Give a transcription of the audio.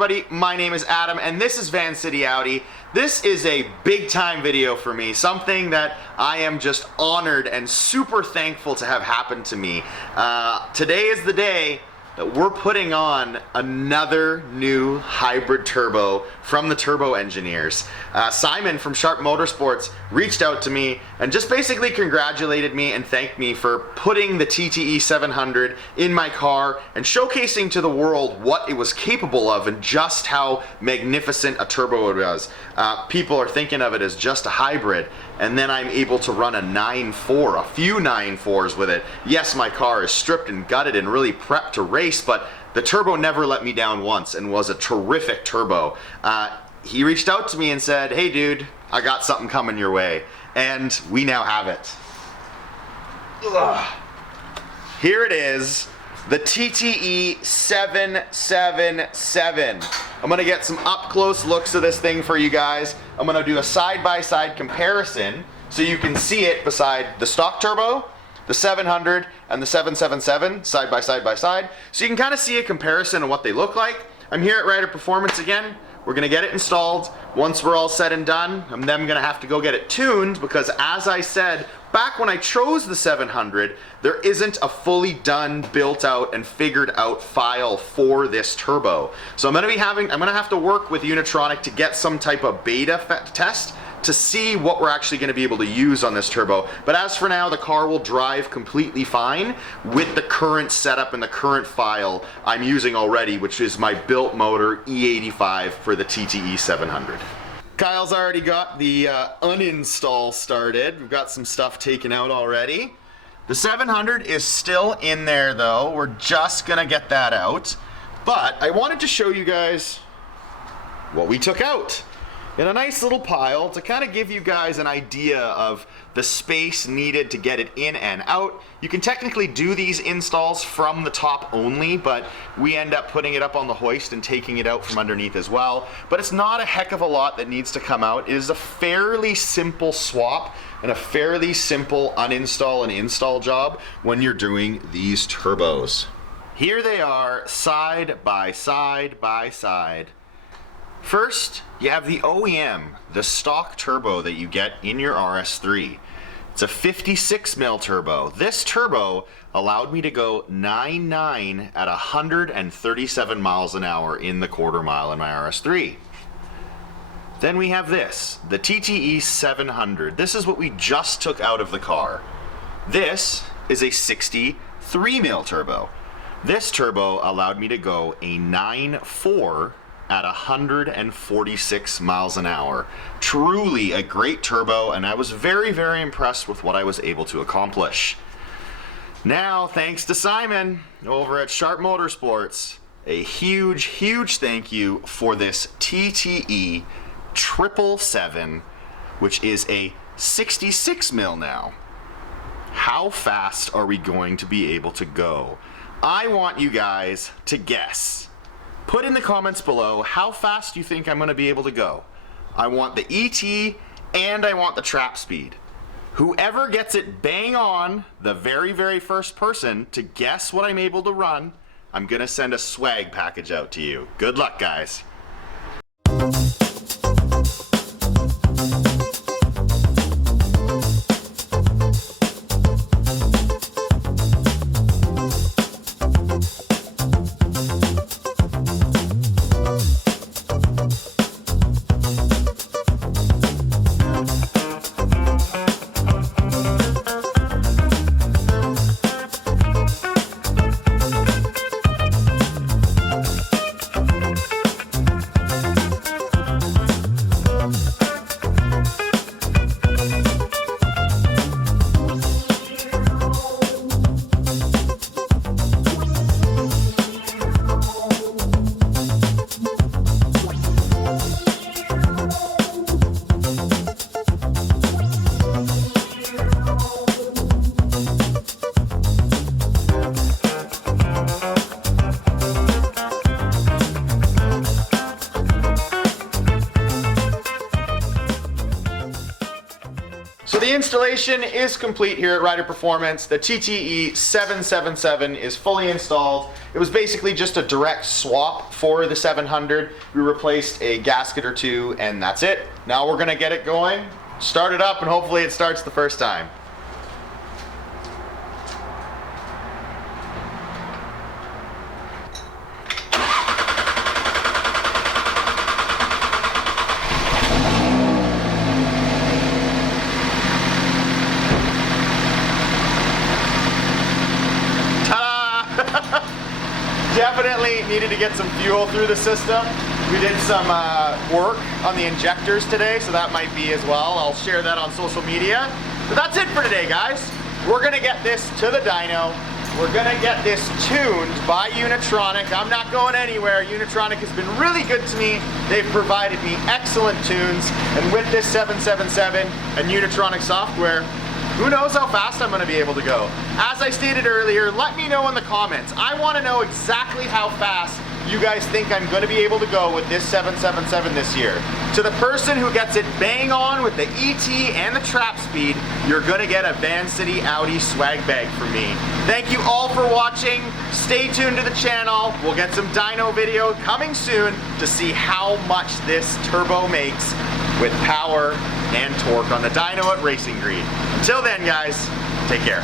everybody, my name is Adam and this is Vancity Audi. This is a big time video for me, something that I am just honored and super thankful to have happened to me. Today is the day that we're putting on another new hybrid turbo from the turbo engineers. Simon from Sharp-Motorsports reached out to me and just basically congratulated me and thanked me for putting the TTE777 in my car and showcasing to the world what it was capable of and just how magnificent a turbo it was. People are thinking of it as just a hybrid, and then I'm able to run a 9.4, a few 9.4s with it. Yes, my car is stripped and gutted and really prepped to race, but the turbo never let me down once and was a terrific turbo. He reached out to me and said, hey dude, I got something coming your way. And we now have it. Ugh. Here it is, the TTE777. I'm gonna get some up close looks of this thing for you guys. I'm gonna do a side-by-side comparison so you can see it beside the stock turbo, the 700 and the 777 side by side, so you can kind of see a comparison of what they look like. I'm here at Ryder Performance again. We're gonna get it installed. Once we're all said and done, I'm then gonna have to go get it tuned because, as I said back when I chose the 700, there isn't a fully done, built out and figured out file for this turbo. So I'm gonna have to work with Unitronic to get some type of beta test to see what we're actually going to be able to use on this turbo. But as for now, the car will drive completely fine with the current setup and the current file I'm using already, which is my built motor E85 for the TTE700. Kyle's already got the uninstall started. We've got some stuff taken out already. The 700 is still in there though. We're just gonna get that out. But I wanted to show you guys what we took out in a nice little pile to kind of give you guys an idea of the space needed to get it in and out. You can technically do these installs from the top only, but we end up putting it up on the hoist and taking it out from underneath as well. But it's not a heck of a lot that needs to come out. It is a fairly simple swap and a fairly simple uninstall and install job when you're doing these turbos. Here they are, side by side by side. First, you have the OEM, the stock turbo that you get in your RS3. It's a 56mm turbo. This turbo allowed me to go 9.9 at 137 miles an hour in the quarter mile in my RS3. Then we have this, the TTE700. This is what we just took out of the car. This is a 63mm turbo. This turbo allowed me to go a 9.4 at 146 miles an hour. Truly a great turbo, and I was very, very impressed with what I was able to accomplish. Now, thanks to Simon over at Sharp-Motorsports, a huge, huge thank you for this TTE777, which is a 66mm now. How fast are we going to be able to go? I want you guys to guess. Put in the comments below how fast you think I'm going to be able to go. I want the ET and I want the trap speed. Whoever gets it bang on, the very, very first person to guess what I'm able to run, I'm going to send a swag package out to you. Good luck, guys. So the installation is complete here at Rider Performance. The TTE777 is fully installed. It was basically just a direct swap for the 700. We replaced a gasket or two and that's it. Now we're gonna get it going, start it up, and hopefully it starts the first time. Definitely needed to get some fuel through the system. We did some work on the injectors today, so that might be as well. I'll share that on social media. But that's it for today, guys. We're gonna get this to the dyno. We're gonna get this tuned by Unitronic. I'm not going anywhere. Unitronic has been really good to me. They've provided me excellent tunes. And with this 777 and Unitronic software, who knows how fast I'm going to be able to go. As I stated earlier, let me know in the comments. I want to know exactly how fast you guys think I'm going to be able to go with this 777 this year. To the person who gets it bang on with the ET and the trap speed, you're going to get a Vancity Audi swag bag from me. Thank you all for watching. Stay tuned to the channel. We'll get some dyno video coming soon to see how much this turbo makes with power and torque on the dyno at Racing Green. Until then, guys, take care.